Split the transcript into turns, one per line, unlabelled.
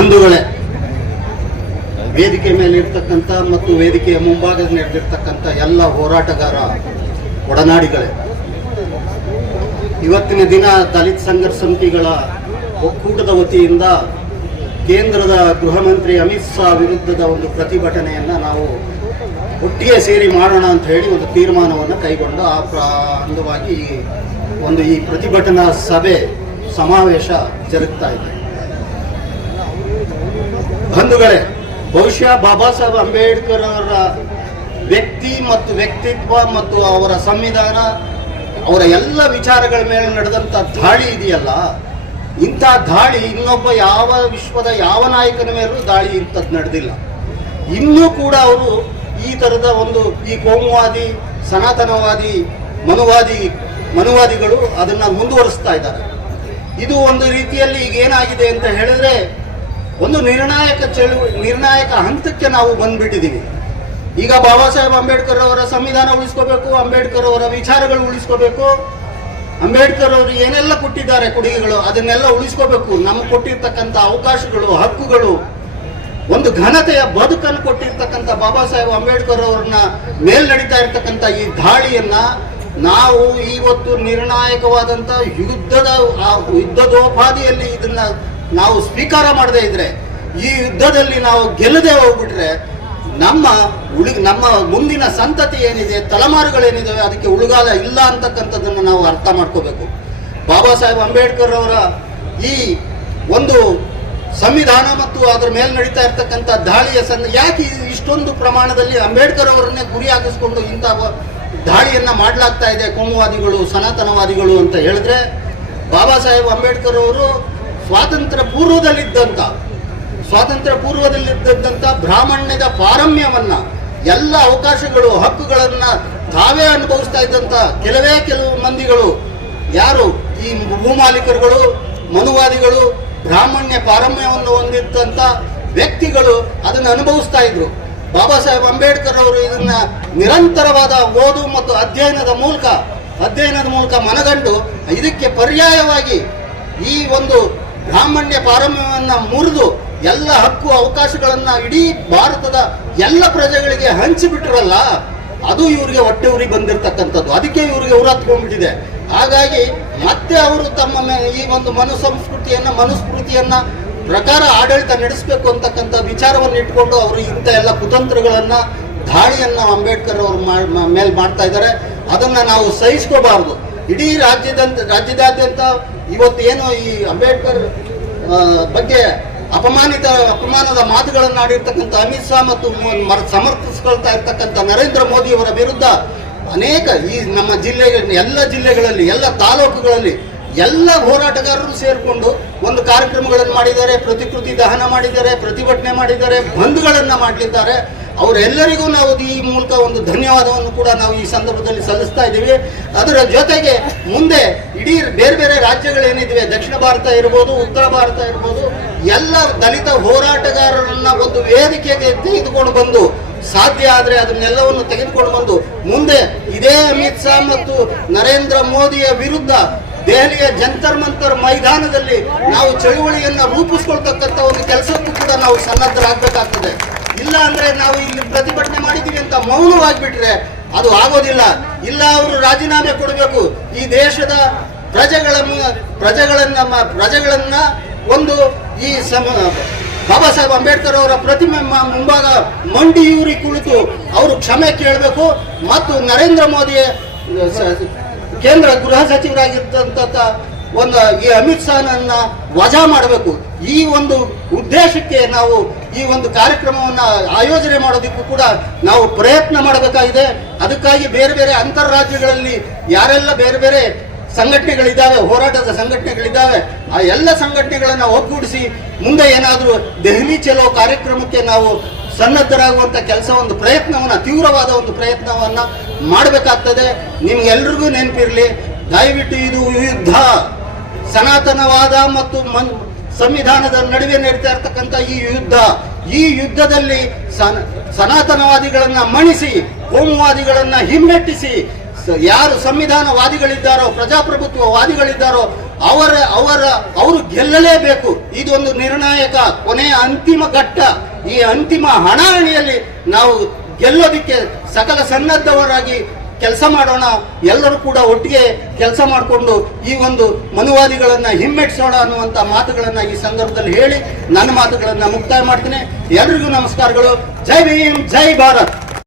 ಬಂಧುಗಳೇ ವೇದಿಕೆ ಮೇಲೆ ಇರ್ತಕ್ಕಂಥ ಮತ್ತು ವೇದಿಕೆಯ ಮುಂಭಾಗದಲ್ಲಿ ನಡೆದಿರ್ತಕ್ಕಂಥ ಎಲ್ಲ ಹೋರಾಟಗಾರ ಒಡನಾಡಿಗಳೇ. ಇವತ್ತಿನ ದಿನ ದಲಿತ್ ಸಂಘರ್ಷ ಸಮಿತಿಗಳ ಒಕ್ಕೂಟದ ವತಿಯಿಂದ ಕೇಂದ್ರದ ಗೃಹ ಮಂತ್ರಿ ಅಮಿತ್ ಶಾ ವಿರುದ್ಧದ ಒಂದು ಪ್ರತಿಭಟನೆಯನ್ನು ನಾವು ಒಟ್ಟಿಗೆ ಸೇರಿ ಮಾಡೋಣ ಅಂತ ಹೇಳಿ ಒಂದು ತೀರ್ಮಾನವನ್ನು ಕೈಗೊಂಡು ಆ ಪ್ರ ಅಂಗವಾಗಿ ಒಂದು ಈ ಪ್ರತಿಭಟನಾ ಸಭೆ ಸಮಾವೇಶ ಜರುಗ್ತಾ ಇದೆ. ಬಂಧುಗಳೇ, ಬಹುಶಃ ಬಾಬಾ ಸಾಹೇಬ್ ಅಂಬೇಡ್ಕರ್ ಅವರ ವ್ಯಕ್ತಿ ಮತ್ತು ವ್ಯಕ್ತಿತ್ವ ಮತ್ತು ಅವರ ಸಂವಿಧಾನ, ಅವರ ಎಲ್ಲ ವಿಚಾರಗಳ ಮೇಲೆ ನಡೆದಂಥ ದಾಳಿ ಇದೆಯಲ್ಲ? ಇಂಥ ದಾಳಿ ಇನ್ನೊಬ್ಬ ಯಾವ ವಿಶ್ವದ ಯಾವ ನಾಯಕನ ಮೇಲೂ ದಾಳಿ ಇಂಥದ್ದು ನಡೆದಿಲ್ಲ. ಇನ್ನೂ ಕೂಡ ಅವರು ಈ ಥರದ ಒಂದು ಈ ಕೋಮುವಾದಿ, ಸನಾತನವಾದಿ, ಮನುವಾದಿ, ಮನುವಾದಿಗಳು ಅದನ್ನು ಮುಂದುವರಿಸ್ತಾ ಇದ್ದಾರೆ. ಇದು ಒಂದು ರೀತಿಯಲ್ಲಿ ಈಗ ಏನಾಗಿದೆ ಅಂತ ಹೇಳಿದ್ರೆ ಒಂದು ನಿರ್ಣಾಯಕ ಚಳುವಳಿ ನಿರ್ಣಾಯಕ ಹಂತಕ್ಕೆ ನಾವು ಬಂದ್ಬಿಟ್ಟಿದ್ದೀವಿ ಈಗ ಬಾಬಾ ಸಾಹೇಬ್ ಅಂಬೇಡ್ಕರ್ ಅವರ ಸಂವಿಧಾನ ಉಳಿಸ್ಕೋಬೇಕು, ಅಂಬೇಡ್ಕರ್ ಅವರ ವಿಚಾರಗಳು ಉಳಿಸ್ಕೋಬೇಕು. ಅಂಬೇಡ್ಕರ್ ಅವರು ಏನೆಲ್ಲ ಕೊಟ್ಟಿದ್ದಾರೆ ಕೊಡುಗೆಗಳು, ಅದನ್ನೆಲ್ಲ ಉಳಿಸ್ಕೋಬೇಕು. ನಮ್ಗೆ ಕೊಟ್ಟಿರ್ತಕ್ಕಂಥ ಅವಕಾಶಗಳು, ಹಕ್ಕುಗಳು, ಒಂದು ಘನತೆಯ ಬದುಕನ್ನು ಕೊಟ್ಟಿರ್ತಕ್ಕಂಥ ಬಾಬಾ ಸಾಹೇಬ್ ಅಂಬೇಡ್ಕರ್ ಅವ್ರನ್ನ ಮೇಲ್ ನಡೀತಾ ಇರ್ತಕ್ಕಂಥ ಈ ದಾಳಿಯನ್ನ ನಾವು ಇವತ್ತು ನಿರ್ಣಾಯಕವಾದಂಥ ಯುದ್ಧದ, ಆ ಯುದ್ಧದೋಪಾದಿಯಲ್ಲಿ ಇದನ್ನ ನಾವು ಸ್ವೀಕಾರ ಮಾಡದೇ ಇದ್ರೆ, ಈ ಯುದ್ಧದಲ್ಲಿ ನಾವು ಗೆಲ್ಲದೆ ಹೋಗ್ಬಿಟ್ರೆ, ನಮ್ಮ ಉಳಿ, ನಮ್ಮ ಮುಂದಿನ ಸಂತತಿ ಏನಿದೆ, ತಲೆಮಾರುಗಳೇನಿದಾವೆ, ಅದಕ್ಕೆ ಉಳುಗಾಲ ಇಲ್ಲ ಅಂತಕ್ಕಂಥದ್ದನ್ನು ನಾವು ಅರ್ಥ ಮಾಡ್ಕೋಬೇಕು. ಬಾಬಾ ಸಾಹೇಬ್ ಅಂಬೇಡ್ಕರ್ ಅವರ ಈ ಒಂದು ಸಂವಿಧಾನ ಮತ್ತು ಅದರ ಮೇಲೆ ನಡೀತಾ ಇರ್ತಕ್ಕಂಥ ದಾಳಿಯ ಸಂದ ಯಾಕೆ ಇಷ್ಟೊಂದು ಪ್ರಮಾಣದಲ್ಲಿ ಅಂಬೇಡ್ಕರ್ ಅವರನ್ನೇ ಗುರಿ ಹಾಕಿಸ್ಕೊಂಡು ಇಂಥ ದಾಳಿಯನ್ನ ಮಾಡಲಾಗ್ತಾ ಇದೆ ಕೋಮುವಾದಿಗಳು, ಸನಾತನವಾದಿಗಳು ಅಂತ ಹೇಳಿದ್ರೆ, ಬಾಬಾ ಸಾಹೇಬ್ ಅಂಬೇಡ್ಕರ್ ಅವರು ಸ್ವಾತಂತ್ರ್ಯ ಪೂರ್ವದಲ್ಲಿದ್ದಂಥ ಸ್ವಾತಂತ್ರ್ಯ ಪೂರ್ವದಲ್ಲಿದ್ದಂಥ ಬ್ರಾಹ್ಮಣ್ಯದ ಪಾರಮ್ಯವನ್ನ, ಎಲ್ಲ ಅವಕಾಶಗಳು, ಹಕ್ಕುಗಳನ್ನ ತಾವೇ ಅನುಭವಿಸ್ತಾ ಇದ್ದಂಥ ಕೆಲವೇ ಕೆಲವು ಮಂದಿಗಳು ಯಾರು? ಈ ಭೂಮಾಲೀಕರುಗಳು ಮನುವಾದಿಗಳು, ಬ್ರಾಹ್ಮಣ್ಯ ಪಾರಮ್ಯವನ್ನು ಹೊಂದಿದ್ದಂಥ ವ್ಯಕ್ತಿಗಳು ಅದನ್ನು ಅನುಭವಿಸ್ತಾ ಇದ್ರು. ಬಾಬಾ ಸಾಹೇಬ್ ಅಂಬೇಡ್ಕರ್ ಅವರು ಇದನ್ನ ನಿರಂತರವಾದ ಓದು ಮತ್ತು ಅಧ್ಯಯನದ ಮೂಲಕ ಅಧ್ಯಯನದ ಮೂಲಕ ಮನಗಂಡು, ಇದಕ್ಕೆ ಪರ್ಯಾಯವಾಗಿ ಈ ಒಂದು ಬ್ರಾಹ್ಮಣ್ಯ ಪಾರಮ್ಯವನ್ನು ಮುರಿದು ಎಲ್ಲ ಹಕ್ಕು ಅವಕಾಶಗಳನ್ನು ಇಡೀ ಭಾರತದ ಎಲ್ಲ ಪ್ರಜೆಗಳಿಗೆ ಹಂಚಿಬಿಟ್ರಲ್ಲ ಅದು ಇವರಿಗೆ ಹೊಟ್ಟೆ ಉರಿ ಬಂದಿರತಕ್ಕಂಥದ್ದು. ಅದಕ್ಕೆ ಇವರಿಗೆ ಉರತ್ಕೊಂಡ್ಬಿಟ್ಟಿದೆ. ಹಾಗಾಗಿ ಮತ್ತೆ ಅವರು ತಮ್ಮ ಈ ಒಂದು ಮನು ಸಂಸ್ಕೃತಿಯನ್ನ ಮನುಸ್ಮೃತಿಯನ್ನ ಪ್ರಕಾರ ಆಡಳಿತ ನಡೆಸಬೇಕು ಅಂತಕ್ಕಂಥ ವಿಚಾರವನ್ನು ಇಟ್ಕೊಂಡು ಅವರು ಇಂಥ ಎಲ್ಲ ಕುತಂತ್ರಗಳನ್ನು, ದಾಳಿಯನ್ನು ಅಂಬೇಡ್ಕರ್ ಅವರು ಮೇಲೆ ಮಾಡ್ತಾ ಇದ್ದಾರೆ. ಅದನ್ನ ನಾವು ಸಹಿಸ್ಕೋಬಾರದು. ಇಡೀ ರಾಜ್ಯದಂತ, ರಾಜ್ಯದಾದ್ಯಂತ ಇವತ್ತು ಏನು ಈ ಅಂಬೇಡ್ಕರ್ ಬಗ್ಗೆ ಅಪಮಾನಿತ, ಅಪಮಾನದ ಮಾತುಗಳನ್ನು ಆಡಿರ್ತಕ್ಕಂಥ ಅಮಿತ್ ಶಾ ಮತ್ತು ಸಮರ್ಥಿಸ್ಕೊಳ್ತಾ ಇರ್ತಕ್ಕಂಥ ನರೇಂದ್ರ ಮೋದಿ ಅವರ ವಿರುದ್ಧ ಅನೇಕ ಈ ನಮ್ಮ ಜಿಲ್ಲೆಗಳಲ್ಲಿ ಎಲ್ಲ ಜಿಲ್ಲೆಗಳಲ್ಲಿ, ಎಲ್ಲ ತಾಲೂಕುಗಳಲ್ಲಿ ಎಲ್ಲ ಹೋರಾಟಗಾರರು ಸೇರಿಕೊಂಡು ಒಂದು ಕಾರ್ಯಕ್ರಮಗಳನ್ನು ಮಾಡಿದ್ದಾರೆ, ಪ್ರತಿಕೃತಿ ದಹನ ಮಾಡಿದ್ದಾರೆ, ಪ್ರತಿಭಟನೆ ಮಾಡಿದ್ದಾರೆ ಬಂದ್ಗಳನ್ನು ಮಾಡಲಿದ್ದಾರೆ. ಅವರೆಲ್ಲರಿಗೂ ನಾವು ಈ ಮೂಲಕ ಒಂದು ಧನ್ಯವಾದವನ್ನು ಕೂಡ ನಾವು ಈ ಸಂದರ್ಭದಲ್ಲಿ ಸಲ್ಲಿಸ್ತಾ ಇದ್ದೀವಿ. ಅದರ ಜೊತೆಗೆ ಮುಂದೆ ಇಡೀ ಬೇರೆ ಬೇರೆ ರಾಜ್ಯಗಳೇನಿದ್ವಿ, ದಕ್ಷಿಣ ಭಾರತ ಇರ್ಬೋದು, ಉತ್ತರ ಭಾರತ ಇರ್ಬೋದು, ಎಲ್ಲ ದಲಿತ ಹೋರಾಟಗಾರರನ್ನ ಒಂದು ವೇದಿಕೆಗೆ ತೆಗೆದುಕೊಂಡು ಬಂದು, ಸಾಧ್ಯ ಆದರೆ ಅದನ್ನೆಲ್ಲವನ್ನು ತೆಗೆದುಕೊಂಡು ಬಂದು, ಮುಂದೆ ಇದೇ ಅಮಿತ್ ಶಾ ಮತ್ತು ನರೇಂದ್ರ ಮೋದಿಯ ವಿರುದ್ಧ ದೆಹಲಿಯ ಜಂತರ್ ಮಂತರ್ ಮೈದಾನದಲ್ಲಿ ನಾವು ಚಳುವಳಿಯನ್ನು ರೂಪಿಸ್ಕೊಳ್ತಕ್ಕಂಥ ಒಂದು ಕೆಲಸಕ್ಕೂ ಕೂಡ ನಾವು ಸನ್ನದ್ಧರಾಗಬೇಕಾಗ್ತದೆ. ಇಲ್ಲ ಅಂದ್ರೆ ನಾವು ಇಲ್ಲಿ ಪ್ರತಿಭಟನೆ ಮಾಡಿದೀವಿ ಅಂತ ಮೌನವಾಗಿಬಿಟ್ರೆ ಅದು ಆಗೋದಿಲ್ಲ. ಇಲ್ಲ ಅವರು ರಾಜೀನಾಮೆ ಕೊಡಬೇಕು. ಈ ದೇಶದ ಪ್ರಜೆಗಳನ್ನ ಮ- ಪ್ರಜೆಗಳನ್ನ ಒಂದು ಈ ಸಮ, ಬಾಬಾ ಸಾಹೇಬ್ ಅಂಬೇಡ್ಕರ್ ಅವರ ಪ್ರತಿಮೆ ಮುಂಭಾಗ ಮಂಡಿಯೂರಿ ಕುಳಿತು ಅವರು ಕ್ಷಮೆ ಕೇಳಬೇಕು. ಮತ್ತು ನರೇಂದ್ರ ಮೋದಿ ಕೇಂದ್ರ ಗೃಹ ಸಚಿವರಾಗಿದ್ದಂಥ ಒಂದು ಈ ಅಮಿತ್ ಶಾನನ್ನ ವಜಾ ಮಾಡಬೇಕು. ಈ ಒಂದು ಉದ್ದೇಶಕ್ಕೆ ನಾವು ಈ ಒಂದು ಕಾರ್ಯಕ್ರಮವನ್ನು ಆಯೋಜನೆ ಮಾಡೋದಕ್ಕೂ ಕೂಡ ನಾವು ಪ್ರಯತ್ನ ಮಾಡಬೇಕಾಗಿದೆ. ಅದಕ್ಕಾಗಿ ಬೇರೆ ಬೇರೆ ಅಂತಾರಾಜ್ಯಗಳಲ್ಲಿ ಯಾರೆಲ್ಲ ಬೇರೆ ಬೇರೆ ಸಂಘಟನೆಗಳಿದ್ದಾವೆ, ಹೋರಾಟದ ಸಂಘಟನೆಗಳಿದ್ದಾವೆ, ಆ ಎಲ್ಲ ಸಂಘಟನೆಗಳನ್ನು ಒಗ್ಗೂಡಿಸಿ ಮುಂದೆ ಏನಾದರೂ ದೆಹಲಿ ಚಲೋ ಕಾರ್ಯಕ್ರಮಕ್ಕೆ ನಾವು ಸನ್ನದ್ಧರಾಗುವಂಥ ಕೆಲಸ ಒಂದು ಪ್ರಯತ್ನವನ್ನು, ತೀವ್ರವಾದ ಒಂದು ಪ್ರಯತ್ನವನ್ನು ಮಾಡಬೇಕಾಗ್ತದೆ. ನಿಮ್ಗೆಲ್ರಿಗೂ ನೆನಪಿರಲಿ, ದಯವಿಟ್ಟು ಇದು ಯುದ್ಧ, ಸನಾತನವಾದ ಮತ್ತು ಮನ್ ಸಂವಿಧಾನದ ನಡುವೆ ನಡೀತಾ ಇರ್ತಕ್ಕಂಥ ಈ ಯುದ್ಧ, ಈ ಯುದ್ಧದಲ್ಲಿ ಸನ, ಸನಾತನವಾದಿಗಳನ್ನ ಮಣಿಸಿ ಕೋಮುವಾದಿಗಳನ್ನ ಹಿಮ್ಮೆಟ್ಟಿಸಿ ಯಾರು ಸಂವಿಧಾನವಾದಿಗಳಿದ್ದಾರೋ, ಪ್ರಜಾಪ್ರಭುತ್ವವಾದಿಗಳಿದ್ದಾರೋ, ಅವರ ಅವರ, ಅವರು ಗೆಲ್ಲಲೇಬೇಕು. ಇದೊಂದು ನಿರ್ಣಾಯಕ, ಕೊನೆಯ ಅಂತಿಮ ಘಟ್ಟ. ಈ ಅಂತಿಮ ಹಣಾಹಣಿಯಲ್ಲಿ ನಾವು ಗೆಲ್ಲೋದಿಕ್ಕೆ ಸಕಲ ಸನ್ನದ್ಧವರಾಗಿ ಕೆಲಸ ಮಾಡೋಣ, ಎಲ್ಲರೂ ಕೂಡ ಒಟ್ಟಿಗೆ ಕೆಲಸ ಮಾಡಿಕೊಂಡು ಈ ಒಂದು ಮನುವಾದಿಗಳನ್ನ ಹಿಮ್ಮೆಟ್ಟಿಸೋಣ ಅನ್ನುವಂಥ ಮಾತುಗಳನ್ನ ಈ ಸಂದರ್ಭದಲ್ಲಿ ಹೇಳಿ, ನನ್ನ ಮಾತುಗಳನ್ನ ಮುಕ್ತಾಯ ಮಾಡ್ತೀನಿ. ಎಲ್ರಿಗೂ ನಮಸ್ಕಾರಗಳು. ಜೈ ಭೀಮ್, ಜೈ ಭಾರತ್.